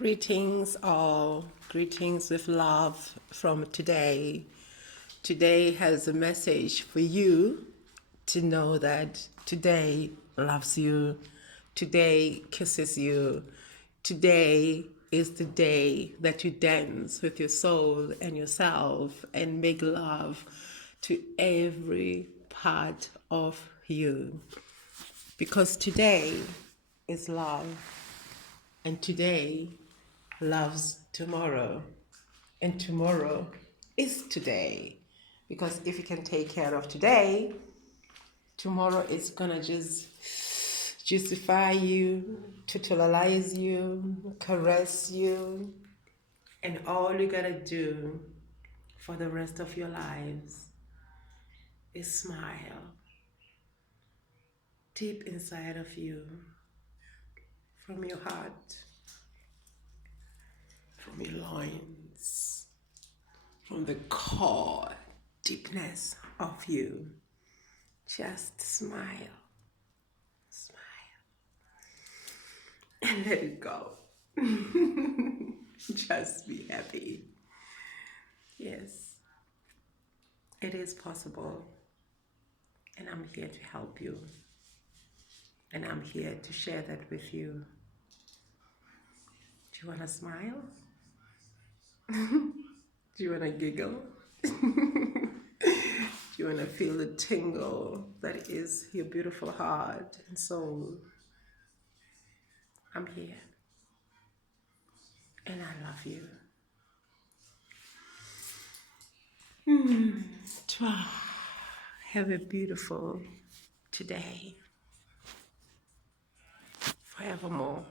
Greetings all, greetings with love from today. Today has a message for you to know that today loves you, today kisses you, today is the day that you dance with your soul and yourself and make love to every part of you. Because today is love. And today loves tomorrow. And tomorrow is today. Because if you can take care of today, tomorrow is gonna just justify you, totalize you, caress you. And all you gotta do for the rest of your lives is smile deep inside of you, from your heart, from your loins, from the core deepness of you. Just smile, smile, and let it go. Just be happy. Yes, it is possible, and I'm here to help you, and I'm here to share that with you. Do you want to smile? Do you want to giggle? Do you want to feel the tingle that is your beautiful heart and soul? I'm here. And I love you. Have a beautiful today. Forevermore.